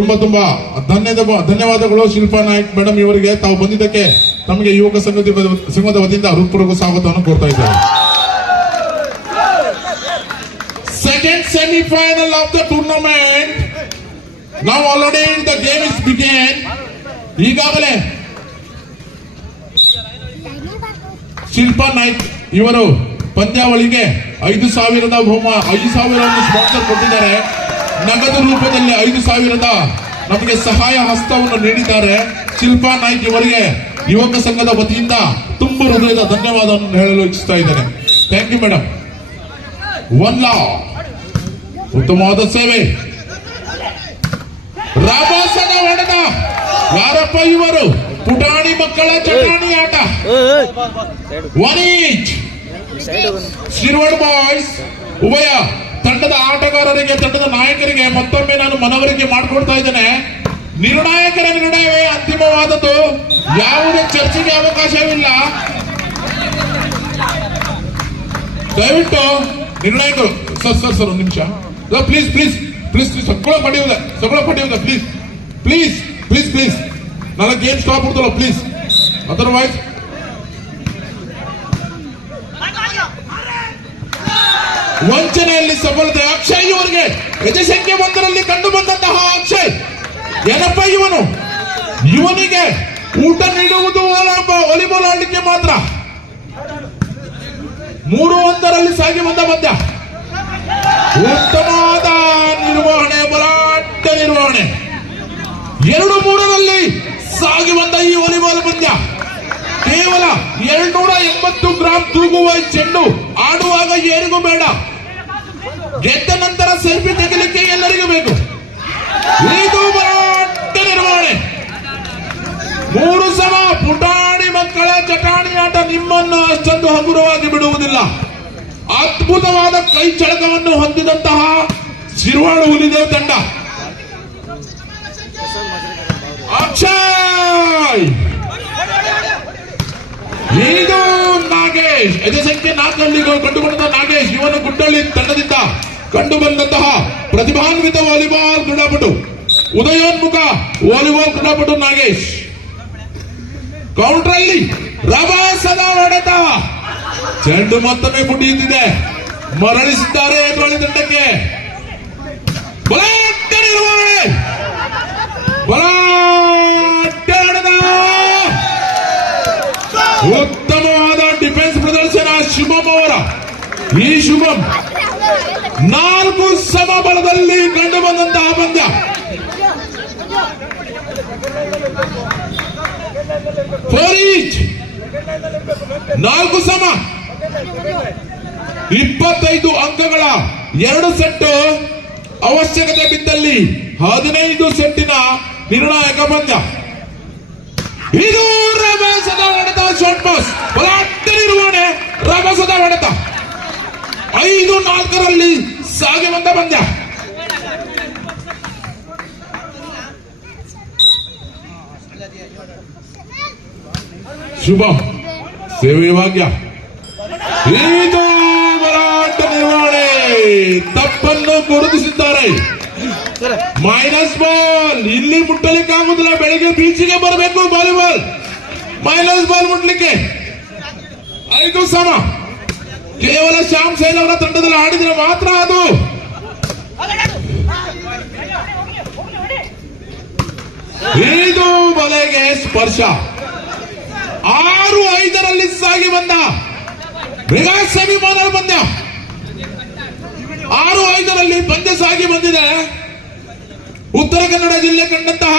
ತುಂಬಾ ತುಂಬಾ ಧನ್ಯವಾದಗಳು ಶಿಲ್ಪಾ ನಾಯ್ಕ್ ಮೇಡಮ್ ಇವರಿಗೆ. ತಾವು ಬಂದಿದ್ದಕ್ಕೆ ತಮಗೆ ಯುವಕ ಸಂಘದ ವತಿಯಿಂದ ಹೃತ್ಪೂರ್ವಕ ಸ್ವಾಗತವನ್ನು ಕೋರ್ತಾ ಇದ್ದಾರೆ. Second semi-final of the tournament. Now already the game is began. ಈಗಾಗಲೇ ಶಿಲ್ಪಾ ನಾಯ್ಕ್ ಇವರು ಪಂದ್ಯಾವಳಿಗೆ 5,000 ಸ್ಪಾನ್ಸರ್ ಕೊಟ್ಟಿದ್ದಾರೆ. ನಗದು ರೂಪದಲ್ಲಿ 5,000 ನಮಗೆ ಸಹಾಯ ಹಸ್ತವನ್ನು ನೀಡಿದ್ದಾರೆ. ಶಿಲ್ಪಾ ನಾಯ್ಕ್ ಇವರಿಗೆ ಯುವಕ ಸಂಘದ ವತಿಯಿಂದ ತುಂಬು ಹೃದಯದ ಧನ್ಯವಾದವನ್ನು ಹೇಳಲು ಇಚ್ಛಿಸ್ತಾ ಇದ್ದೇನೆ. Thank you madam. ಉತ್ತಮವಾದ ಸೇವೆ. ರಾಬಾಸನ ಹೊಡೆದ ಯಾರಪ್ಪ ಇವರು? ಪುಟಾಣಿ ಮಕ್ಕಳ ಚಟಾಣಿ ಆಟ. 1 each. ಶಿರ್ವಡ್ ಬಾಯ್ಸ್ ಉಭಯ ತಂಡದ ಆಟಗಾರರಿಗೆ, ತಂಡದ ನಾಯಕರಿಗೆ ಮತ್ತೊಮ್ಮೆ ನಾನು ಮನವರಿಕೆ ಮಾಡಿಕೊಡ್ತಾ ಇದ್ದೇನೆ. ನಿರ್ಣಾಯಕರ ನಿರ್ಣಯವೇ ಅಂತಿಮವಾದದ್ದು. ಯಾವುದೇ ಚರ್ಚೆಗೆ ಅವಕಾಶವಿಲ್ಲ. ದಯವಿಟ್ಟು ನಿರ್ಣಾಯಕರು ಸರ್ ಒಂದು ನಿಮಿಷ ಪ್ಲೀಸ್ ಪ್ಲೀಸ್ ಪ್ಲೀಸ್ ಪ್ಲೀಸ್ ಸೊಕ್ಕಳ ಪಡೆಯುವುದ ಪ್ಲೀಸ್ ಪ್ಲೀಸ್ ಪ್ಲೀಸ್ ಪ್ಲೀಸ್ ನನಗೆ ಗೇಮ್ ಸ್ಟಾಪ್ ಕೊಡ್ತಲ್ಲ ಪ್ಲೀಸ್. ಅದರ್ವೈಸ್ ವಂಚನೆಯಲ್ಲಿ ಸಫಲತೆ. ಅಕ್ಷಯ್ ಇವರಿಗೆ ಸಂಖ್ಯೆ 1ರಲ್ಲಿ ಕಂಡು ಬಂದಂತಹ ಅಕ್ಷಯ್ ಏನಪ್ಪ ಇವನಿಗೆ ಊಟ ನೀಡುವುದು ವಾಲಿಬಾಲ್ ಆಡಲಿಕ್ಕೆ ಮಾತ್ರ. 3-1ರಲ್ಲಿ ಸಾಗಿ ಬಂದ ಪಂದ್ಯ. ಉತ್ತಮವಾದ ನಿರ್ವಹಣೆ, ಬಲಾಢ್ಯ ನಿರ್ವಹಣೆ. 2-3ರಲ್ಲಿ ಸಾಗಿ ಬಂದ ಈ ವಾಲಿಬಾಲ್ ಪಂದ್ಯ. ಕೇವಲ 280 ಗ್ರಾಂ ತೂಗುವ ಚೆಂಡು ಆಡುವಾಗ ಯಾರಿಗೂ ಬೇಡ. ಗೆದ್ದ ನಂತರ ಸೆಲ್ಫಿ ತೆಗೆಯಲಿಕ್ಕೆ ಎಲ್ಲರಿಗೂ ಬೇಕು. ಇದು ಬಲಾಢ್ಯ ನಿರ್ವಹಣೆ. 3 ಸಮ. ಪುಟಾಣಿ ಮಕ್ಕಳ ಚಟಾಣಿ ಆಟ ನಿಮ್ಮನ್ನು ಅಷ್ಟೊಂದು ಹಗುರವಾಗಿ ಬಿಡುವುದಿಲ್ಲ. ಅದ್ಭುತವಾದ ಕೈ ಚಳಕವನ್ನು ಹೊಂದಿದಂತಹ ಶಿರ್ವಾಳ ಹುಲಿದೇವ್ ತಂಡ. ಅಕ್ಷಯ್, ಇದು ನಾಗೇಶ್. ಸಂಖ್ಯೆ 4ರಲ್ಲಿ ಕಂಡುಕೊಂಡ ನಾಗೇಶ್ ಇವನು ಗುಡ್ಡಳ್ಳಿ ತಂಡದಿಂದ ಕಂಡು ಬಂದಂತಹ ಪ್ರತಿಭಾನ್ವಿತ ವಾಲಿಬಾಲ್ ಕ್ರೀಡಾಪಟು, ಉದಯೋನ್ಮುಖ ವಾಲಿಬಾಲ್ ಕ್ರೀಡಾಪಟು ನಾಗೇಶ್. ಕೌಂಟ್ರಲ್ಲಿ ರಭಸದ ಹೊಡೆತ. ಚೆಂಡು ಮತ್ತೊಮ್ಮೆ ಮುಡಿಯುತ್ತಿದೆ. ಮರಳಿಸಿದ್ದಾರೆ ಎದುರಾಳಿ ತಂಡಕ್ಕೆ. ಬಲಾಢ್ಯ ನಿರ್ವಹಣೆ, ಬಲಾಢ್ಯ ಹೊಡೆತ. ಉತ್ತಮವಾದ ಡಿಫೆನ್ಸ್ ಪ್ರದರ್ಶನ ಶುಭಂ ಅವರ. ಈ ಶುಭಂ 4 ಸಮ ಬಲದಲ್ಲಿ ಕಂಡು ಬಂದಂತಹ ಪಂದ್ಯ. 4 each. 4 ಸಮ. 25 ಅಂಕಗಳ 2 ಸೆಟ್. ಅವಶ್ಯಕತೆ ಬಿದ್ದಲ್ಲಿ 15 ಸೆಟ್ಟಿನ ನಿರ್ಣಾಯಕ ಪಂದ್ಯ. ಇದು ರಭಸದ ಹೊಡೆತ. ಶಾರ್ಟ್ ಪಾಸ್, ಬಲಾಢ್ಯ ನಿರ್ವಹಣೆ, ರಭಸದ ಹೊಡೆತ. 5-4ರಲ್ಲಿ ಸಾಗಿ ಬಂದ ಪಂದ್ಯ. ಶುಭ ಸೇವೆ ಭಾಗ್ಯ. ಇದು ಬಲಾಢ್ಯ ನಿರ್ವಹಣೆ. ತಪ್ಪನ್ನು ಗುರುತಿಸಿದ್ದಾರೆ. Minus ball. ಇಲ್ಲಿ ಮುಟ್ಟಲಿಕ್ಕೆ ಆಗುದಿಲ್ಲ. ಬೆಳಗ್ಗೆ ಬೀಚಿಗೆ ಬರಬೇಕು ವಾಲಿಬಾಲ್. ಮೈನಸ್ ಬಾಲ್ ಮುಟ್ಲಿಕ್ಕೆ 5 ಸಮ. ಕೇವಲ ಶ್ಯಾಮ್ ಸೈಲ್ ಅವರ ತಂಡದಲ್ಲಿ ಆಡಿದ್ರೆ ಮಾತ್ರ ಅದು. ಇದು ಬಲೆಗೆ ಸ್ಪರ್ಶ. 6-5ರಲ್ಲಿ ಸಾಗಿ ಬಂದ ಮೆಗಾ ಸೆಮಿಫೈನಲ್ ಪಂದ್ಯ. 6-5ರಲ್ಲಿ ಪಂದ್ಯ ಸಾಗಿ ಬಂದಿದೆ. ಉತ್ತರ ಕನ್ನಡ ಜಿಲ್ಲೆ ಕಂಡಂತಹ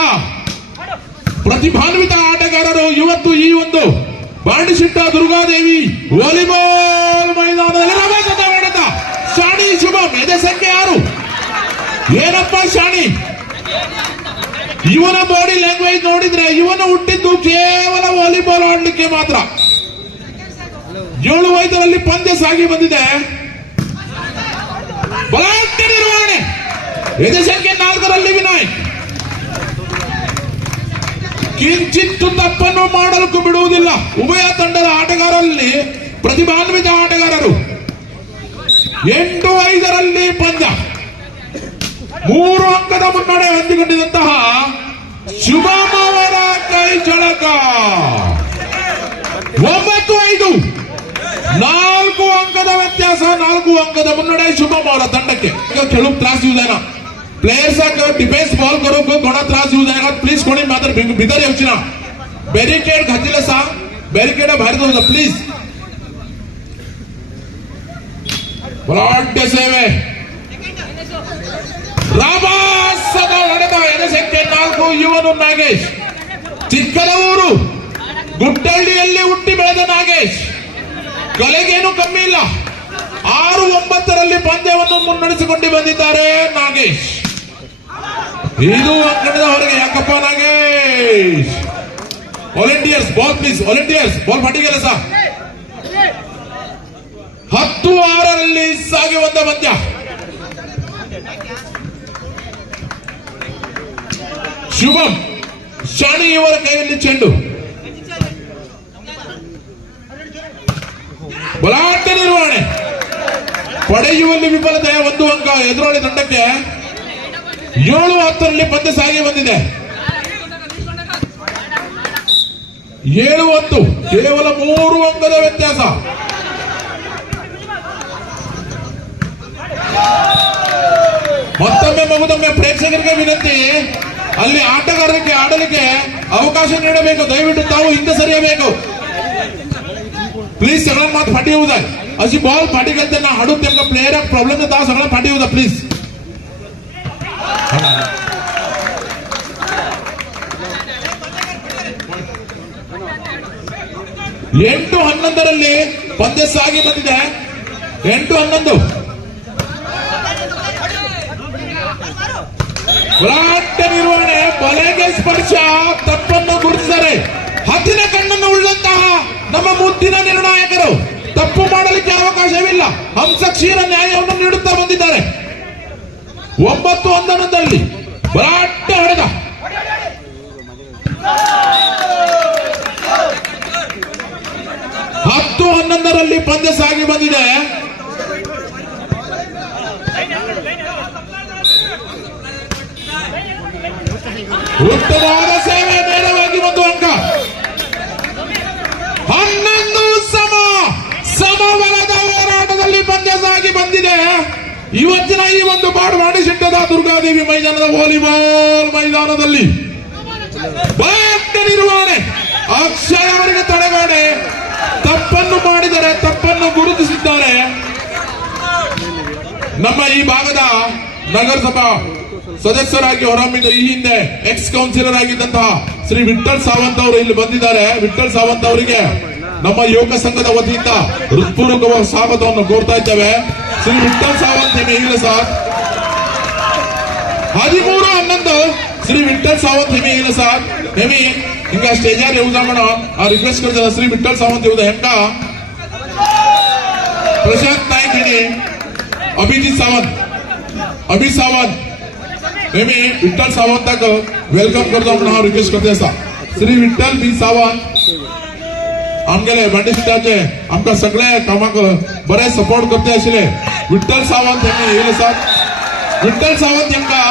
ಪ್ರತಿಭಾನ್ವಿತ ಆಟಗಾರರು ಇವತ್ತು ಈ ಒಂದು ಬಾಂಡಿಶಿಟ್ಟ ದುರ್ಗಾದೇವಿ ವಾಲಿಬಾಲ್ ಮೈದಾನದಲ್ಲಿ ರಭಸದ ಹೊಡೆತ. ಶಾಣಿ ಶುಭಂ. ಸಂಖ್ಯೆ 6. ಏನಪ್ಪ ಶಾಣಿ? ಇವನ ಬಾಡಿ ಲ್ಯಾಂಗ್ವೇಜ್ ನೋಡಿದ್ರೆ ಇವನು ಹುಟ್ಟಿದ್ದು ಕೇವಲ ವಾಲಿಬಾಲ್ ಆಡಲಿಕ್ಕೆ ಮಾತ್ರ. 7-5ರಲ್ಲಿ ಪಂದ್ಯ ಸಾಗಿ ಬಂದಿದೆ. ಬಲಾಢ್ಯ ನಿರ್ವಹಣೆ. ಸಂಖ್ಯೆ 4ರಲ್ಲಿ ವಿನಾಯಕ್. ಕಿಂಚಿತ್ತು ತಪ್ಪನ್ನು ಮಾಡಲು ಬಿಡುವುದಿಲ್ಲ. ಉಭಯ ತಂಡದ ಆಟಗಾರರಲ್ಲಿ ಪ್ರತಿಭಾನ್ವಿತ ಆಟಗಾರರು. 8-5ರಲ್ಲಿ ಪಂದ್ಯ. 3 ಅಂಕದ ಮುನ್ನಡೆ ಅಂದುಕೊಂಡಿದ್ದಂತಹ ಶುಭಂ ಅವರ ಕೈ ಚಳಕ 9-5 4 ಅಂಕದ ವ್ಯತ್ಯಾಸ, 4 ಅಂಕದ ಮುನ್ನಡೆ ಶುಭಂ ಅವರ ತಂಡಕ್ಕೆ. खेळूक त्रास येऊ जायना, प्लेयर्साक डिफेन्स बॉल करूक कोणा त्रास येऊ जायना. प्लीज कोणी मात्र भितर येवची ना. बॅरिकेड घातलेले आसा, बॅरिकेड भायर दवरता प्लीज. बलाढ्य सेवे ರಾಬಾಸದ ಹೊಡೆದ ಎಡಸೆಕ್ಕೆ 4 ಇವನು ನಾಗೇಶ್. ಚಿಕ್ಕದೂರು ಗುಡ್ಡಳ್ಳಿಯಲ್ಲಿ ಹುಟ್ಟಿ ಬೆಳೆದ ನಾಗೇಶ್ ಕಲೆಗೇನು ಕಮ್ಮಿ ಇಲ್ಲ. 6-9ರಲ್ಲಿ ಪಂದ್ಯವನ್ನು ಮುನ್ನಡೆಸಿಕೊಂಡು ಬಂದಿದ್ದಾರೆ ನಾಗೇಶ್. ಇದು ಅಂಕಣದ ಹೊರಗೆ. ಯಾಕಪ್ಪ Nagesh? Volunteers ball please, volunteers ball ಪಾಟಿಗೆಲ್ಲ ಸಹ 10-6ರಲ್ಲಿ ಸಾಗಿ ಬಂದ ಪಂದ್ಯ. ಶುಭಂ ಶಾಣಿ ಇವರ ಕೈಯಲ್ಲಿ ಚೆಂಡು. ಬಲಾಢ್ಯ ನಿರ್ವಹಣೆ, ಪಡೆಯುವಲ್ಲಿ ವಿಫಲತೆ. 1 ಅಂಕ ಎದುರಾಳಿ ತಂಡಕ್ಕೆ. 7-10ರಲ್ಲಿ ಪಂದ್ಯ ಸಾಗಿ ಬಂದಿದೆ. 7-10 ಕೇವಲ 3 ಅಂಕದ ವ್ಯತ್ಯಾಸ. ಮತ್ತೊಮ್ಮೆ ಮಗುದೊಮ್ಮೆ ಪ್ರೇಕ್ಷಕರಿಗೆ ವಿನಂತಿ, ಅಲ್ಲಿ ಆಟಗಾರರಿಗೆ ಆಡಲಿಕ್ಕೆ ಅವಕಾಶ ನೀಡಬೇಕು. ದಯವಿಟ್ಟು ತಾವು ಹಿಂದೆ ಸರಿಯಬೇಕು प्लीज. सगळ्यां मात फाटी येऊ जाय. अशी बॉल फाटी गेली त्यांना हाडून तेमका प्लेयराक प्रॉब्लेम येता. सगळ्यां फाटी येऊ जा प्लीज. 8-11ರಲ್ಲಿ ಪಂದ್ಯ ಸಾಗಿ ಬಂದಿದೆ. 8-11 ಬಲಾಢ್ಯ ನಿರ್ವಹಣೆ, ಬಲೆಗೆ ಸ್ಪರ್ಶ, ತಪ್ಪನ್ನು ಗುರುತಿಸಿದರೆ ಹದ್ದಿನ ಕಣ್ಣನ್ನು ಉಳ್ಳಂತಹ ನಮ್ಮ ಮುದ್ದಿನ ನಿರ್ಣಾಯಕರು ತಪ್ಪು ಮಾಡಲಿಕ್ಕೆ ಅವಕಾಶವಿಲ್ಲ. ಹಂಸ ಕ್ಷೀರ ನ್ಯಾಯವನ್ನು ನೀಡುತ್ತಾ ಬಂದಿದ್ದಾರೆ. 9-11ರಲ್ಲಿ ಬಲಾಢ್ಯ ಹೊಡೆದ. 10-11ರಲ್ಲಿ ಪಂದ್ಯ ಸಾಗಿ ಬಂದಿದೆ. ಉತ್ತಮವಾದ ಸೇವೆ, ನೇರವಾಗಿ 1 ಅಂಕ. 11 ಸಮಬಲದ ಹೋರಾಟದಲ್ಲಿ ಪಂದ್ಯ ಸಾಗಿ ಬಂದಿದೆ. ಇವತ್ತಿನ ಈ ಒಂದು ಬಾಡವಾಡಿ ಸಿಟ್ಟದ ದುರ್ಗಾದೇವಿ ಮೈದಾನದ ವಾಲಿಬಾಲ್ ಮೈದಾನದಲ್ಲಿ ಬಲಾಢ್ಯ ನಿರ್ವಹಣೆ, ಅಕ್ಷಯ ಅವರಿಗೆ ತಡೆಗೋಡೆ. ತಪ್ಪನ್ನು ಮಾಡಿದರೆ ತಪ್ಪನ್ನು ಗುರುತಿಸಿದ್ದಾರೆ. ನಮ್ಮ ಈ ಭಾಗದ ನಗರಸಭಾ ಸದಸ್ಯರಾಗಿ ಹೊರಹೊಮ್ಮಿದ ಈ ಹಿಂದೆ ಎಕ್ಸ್ ಕೌನ್ಸಿಲರ್ ಆಗಿದ್ದಂತಹ ಶ್ರೀ ವಿಠಲ್ ಸಾವಂತ್ ಅವರು ಇಲ್ಲಿ ಬಂದಿದ್ದಾರೆ. ವಿಠಲ್ ಸಾವಂತ್ ಅವರಿಗೆ ನಮ್ಮ ಯುವಕ ಸಂಘದ ವತಿಯಿಂದ ಹೃತ್ಪೂರ್ವಕವಾದ ಸ್ವಾಗತವನ್ನು ಕೋರ್ತಾ ಇದ್ದೇವೆ. ಶ್ರೀ ವಿಠಲ್ ಸಾವಂತ್ हेमी हिल साथ 13-11 श्री विठ्ठल सावंत हेमी हिल साथ हेमी हिंगा स्टेजार येऊ जा म्हणून रिक्वेस्ट करता. श्री विठ्ठल सावंत येऊ हेंका प्रशांत नाईक हेणी अभिजीत सावंत हेमी विठ्ठल सावंताक वेलकम करता म्हणून हांव रिक्वेस्ट करता आसा. श्री विठ्ठल बी सावंत आमगेले बांडे सिटाचे आमकां सगळे कामाक बरे सपोर्ट करते आशिल्ले. विठ्ठल सावंत हेमी हिल साथ विठ्ठल सावंत हेंका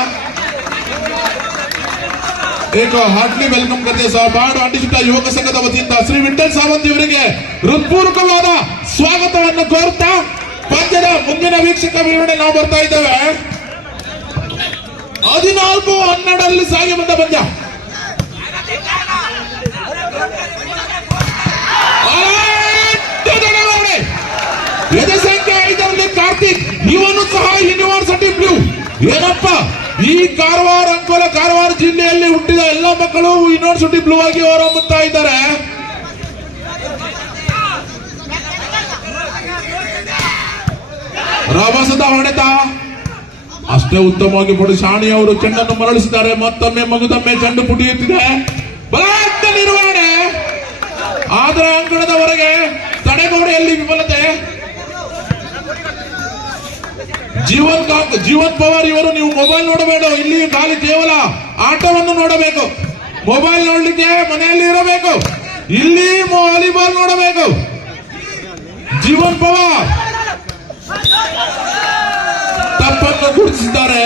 एक हार्टली ವೆಲ್ಕಮ್ करते आसा. ಬಾಡವಾಡಿ ಸಿಟ್ಟ ಯುವಕ ಸಂಘದ ವತಿಯಿಂದ ಶ್ರೀ ವಿಠ್ಠಲ್ ಸಾವಂತ್ ಇವರಿಗೆ ಹೃತ್ಪೂರ್ವಕವಾದ ಸ್ವಾಗತವನ್ನು ಕೋರುತ್ತಾ ಪಂದ್ಯದ ಮುಂದಿನ ವೀಕ್ಷಕ ವಿವರಣೆ ನಾವು ಬರ್ತಾ ಇದ್ದೇವೆ. 14-12ರಲ್ಲಿ ಸಾಗಿ ಬಂದ ಪಂದ್ಯ. ಎದೆಸಂಖ್ಯೆ 5ರಲ್ಲಿ ಕಾರ್ತಿಕ್, ಇವನು ಸಹ ಯೂನಿವರ್ಸಿಟಿ ಬ್ಲೂ. ಏನಪ್ಪ, ಈ ಕಾರವಾರ ಅಂಕೋಲ ಕಾರವಾರ ಜಿಲ್ಲೆಯಲ್ಲಿ ಹುಟ್ಟಿದ ಎಲ್ಲ ಮಕ್ಕಳು ಯೂನಿವರ್ಸಿಟಿ ಬ್ಲೂ ಆಗಿ ಹೊರಹೊಮ್ಮುತ್ತಾ ಇದ್ದಾರೆ. ರಭಸದ ಹೊಡೆತ ಅಷ್ಟೇ ಉತ್ತಮವಾಗಿ ಪಡು ಶಾಣಿ ಅವರು ಚೆಂಡನ್ನು ಮರಳಿಸಿದ್ದಾರೆ. ಮತ್ತೊಮ್ಮೆ ಮಗುದೊಮ್ಮೆ ಚೆಂಡು ಪುಟಿಯುತ್ತಿದೆ. ಬಲಾಢ್ಯ ನಿರ್ವಹಣೆ, ಆದರೆ ಅಂಕಣದ ಹೊರಗೆ ತಡೆಗೋಡೆಯಲ್ಲಿ ವಿಫಲತೆ. ಜೀವನ್ ಪವಾರ್ ಇವರು ನೀವು ಮೊಬೈಲ್ ನೋಡಬೇಡ, ಇಲ್ಲಿ ಖಾಲಿ ಕೇವಲ ಆಟವನ್ನು ನೋಡಬೇಕು. ಮೊಬೈಲ್ ನೋಡ್ಲಿಕ್ಕೆ ಮನೆಯಲ್ಲಿ ಇರಬೇಕು, ಇಲ್ಲಿ ವಾಲಿಬಾಲ್ ನೋಡಬೇಕು. ಜೀವನ್ ಪವಾರ್ ತಪ್ಪನ್ನು ಗುರುತಿಸಿದ್ದಾರೆ.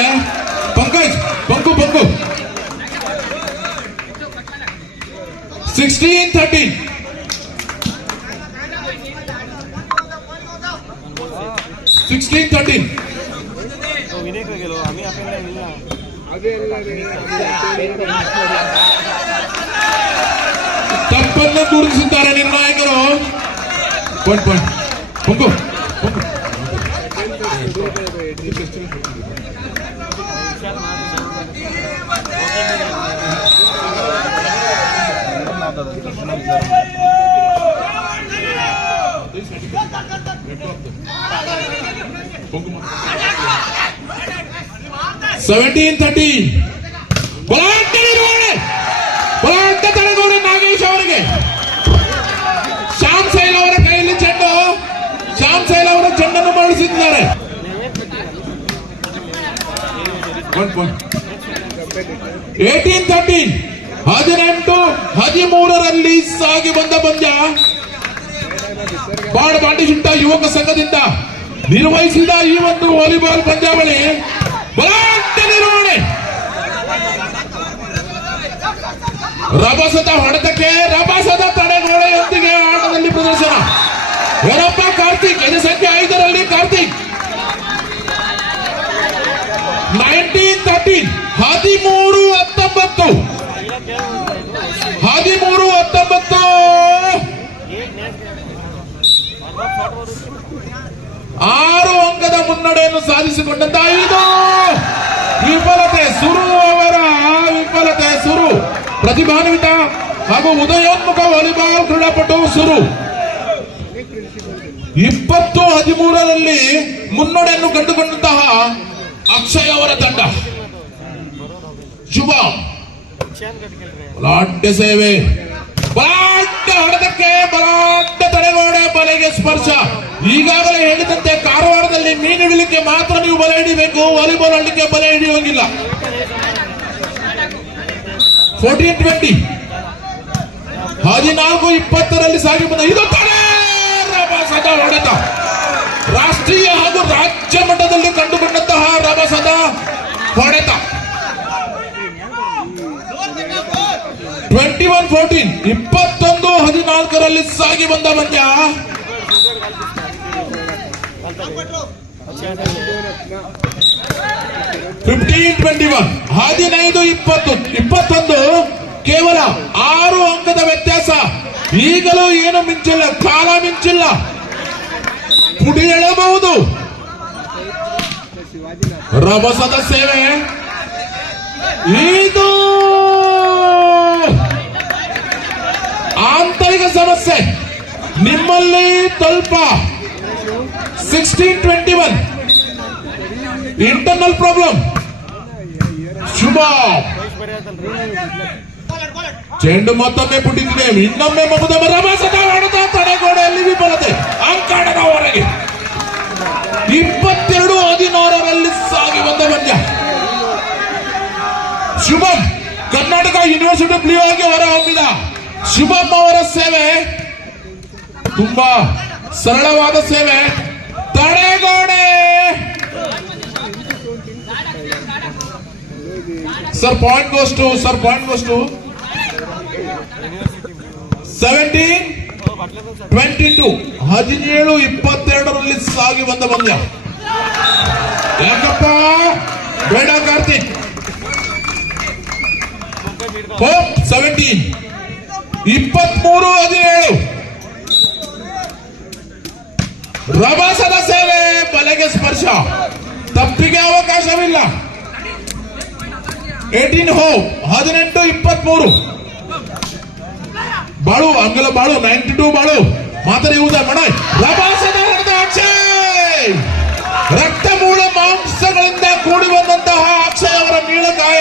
ಪಂಕಜ್ ಪಂಕು 16-13. 16-13. ತಪ್ಪನ್ನು ಗುರುತಿಸಿದ್ದಾರೆ ನಿರ್ಣಾಯಕರು. ಪಾಯಿಂಟ್ ಹೊಂಗು. ಸೆವೆಂಟೀನ್ 13. ಬಲಾಢ್ಯ ತಡೆಗೋಡೆ ನಾಗೇಶ್ ಅವರಿಗೆ. ಶ್ಯಾಮ್ ಸೈಲ್ ಅವರ ಕೈಯಲ್ಲಿ ಚೆಂಡು. ಶ್ಯಾಮ್ ಸೈಲ್ ಅವರ ಚೆಂಡನ್ನು ಮರಳಿಸಿದ್ದಾರೆ. 18-13. 18-13 ಸಾಗಿ ಬಂದ ಪಂದ್ಯ ಬಾಡಬಾಂಡಿಶುಂಟ ಯುವಕ ಸಂಘದಿಂದ ನಿರ್ವಹಿಸಿದ ಈ ಒಂದು ವಾಲಿಬಾಲ್ ಪಂದ್ಯಾವಳಿ ಬಲಾಢ್ಯ ನಿರ್ವಹಣೆ. ರಭಸದ ಹೊಡೆತಕ್ಕೆ ರಭಸದ ತಡೆಗೋಡೆಯೊಂದಿಗೆ ಆಟದಲ್ಲಿ ಪ್ರದರ್ಶನ. ಏನಪ್ಪ ಕಾರ್ತಿಕ್, ಇದು ಸಂಖ್ಯೆ 5ರಲ್ಲಿ ಕಾರ್ತಿಕ್. 19-13. 13-19. 13-19. 6 ಅಂಕದ ಮುನ್ನಡೆಯನ್ನು ಸಾಧಿಸಿಕೊಂಡಂತ ಇದು ವಿಫಲತೆ. ಸುರು ಅವರ ವಿಫಲತೆ. ಸುರು ಪ್ರತಿಭಾನ್ವಿತ ಹಾಗೂ ಉದಯೋನ್ಮುಖ ವಾಲಿಬಾಲ್ ಕ್ರೀಡಾಪಟು ಸುರು 20-13ರಲ್ಲಿ ಮುನ್ನಡೆಯನ್ನು ಕಂಡುಕೊಂಡಂತಹ ಅಕ್ಷಯ್ ಅವರ ತಂಡ. ಶುಭ ಬಲಾಢ್ಯ ಸೇವೆ, ಬಲಾಢ್ಯ ಹೊಡೆತಕ್ಕೆ ಬಲಾಢ್ಯ ತಡೆಗೋಡೆ, ಬಲೆಗೆ ಸ್ಪರ್ಶ. ಈಗಾಗಲೇ ಹೇಳಿದಂತೆ ಕಾರವಾರದಲ್ಲಿ ಮೀನು ಹಿಡಿಲಿಕ್ಕೆ ಮಾತ್ರ ನೀವು ಬಲೆ ಹಿಡಿಬೇಕು, ವಾಲಿಬಾಲ್ ಆಡಲಿಕ್ಕೆ ಬಲೆ ಹಿಡಿಯೋಗಿಲ್ಲ. 14-20. 14-20ರಲ್ಲಿ ಸಾಗಿ ಬಂದ ಇದು ತಡೆ ರಭಸದ ಹೊಡೆತ. ರಾಷ್ಟ್ರೀಯ ಹಾಗೂ ರಾಜ್ಯ ಮಟ್ಟದಲ್ಲಿ ಕಂಡುಕೊಂಡಂತಹ ರಭಸದ ಹೊಡೆತ. 21-14. 21-14ರಲ್ಲಿ ಸಾಗಿ ಬಂದ ಪಂದ್ಯ. 15-21. 15-20. ಕೇವಲ 6 ಅಂಕದ ವ್ಯತ್ಯಾಸ. ಈಗಲೂ ಏನು ಮಿಂಚಿಲ್ಲ, ಕಾಲ ಮಿಂಚಿಲ್ಲ, ಪುಡಿ ಎಳಬಹುದು. ರಭಸದ ಸೇವೆ ಇದು ಆಂತರಿಕ ಸಮಸ್ಯೆ ನಿಮ್ಮಲ್ಲಿ ಸ್ವಲ್ಪ. 16-21. Internal problem. ಶುಭ ಚೆಂಡು ಮತ್ತೊಮ್ಮೆ ಪುಟ್ಟಿದೆ, ಇನ್ನೊಮ್ಮೆ ಮಗುದ ರಭಸದ ಹೊಡೆತ, ತಡೆಗೋಡೆಯಲ್ಲಿ ವಿಫಲತೆ. ಅಂಕಣದ ಹೊರಗೆ. 22-16ರಲ್ಲಿ ಸಾಗಿ ಬಂದ ಪಂದ್ಯ. ಶುಭಂ ಕರ್ನಾಟಕ ಯೂನಿವರ್ಸಿಟಿ ಪ್ಲೇ ಆಗಿ ಹೊರಹೊಮ್ಮಿದ ಶುಭಂ ಅವರ ಸೇವೆ ತುಂಬಾ ಸರಳವಾದ ಸೇವೆ. ತಡೆಗೋಡೆ. Sir point goes to 17-22. 17-22ರಲ್ಲಿ ಸಾಗಿ ಬಂದ ಪಂದ್ಯ. ಯಾಕಪ್ಪ ಬೇಡ ಕಾರ್ತಿಕ್. 17. 23-17. ರಭಸದ ಸೇವೆ, ಬಲೆಗೆ ಸ್ಪರ್ಶ, ತಪ್ಪಿಗೆ ಅವಕಾಶವಿಲ್ಲ. 18 ಹೋಮ್. 18-23. ಬಾಳು ಅಂಗಲ ಬಾಳು 92 ಬಾಳು ಮಾತರಿಯುವುದ ಮಣ. ರಭಸದ ಹೊಡೆದ ಅಕ್ಷಯ್. ರಕ್ತ ಮೂಲ ಮಾಂಸಗಳಿಂದ ಕೂಡಿ ಬಂದಂತಹ ಅಕ್ಷಯ್ ಅವರ ನೀಳಗಾಯ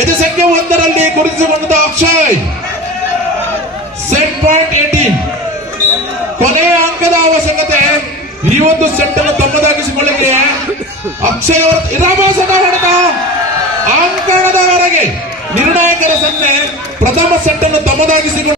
ಎದೆ ಸಂಖ್ಯೆ 1ರಲ್ಲಿ ಗುರುತಿಸಿಕೊಂಡಂತಹ ಅಕ್ಷಯ್. Set point 18. ಕೊನೆಯ ಅಂಕದ ಅವಶ್ಯಕತೆ. ಈ ಒಂದು ಸೆಟ್ ಅನ್ನು ತಮ್ಮದಾಗಿಸಿಕೊಳ್ಳಲಿಕ್ಕೆ ಅಕ್ಷಯ್ ಅವರ ರಭಸದ ಹೊಡೆದ ಅಂಕಣದವರೆಗೆ ನಿರ್ಣಾಯಕರ ಸನ್ನೆ ಪ್ರಥಮ ಸೆಟ್ ಅನ್ನು ತಮ್ಮದಾಗಿಸಿಕೊಂಡು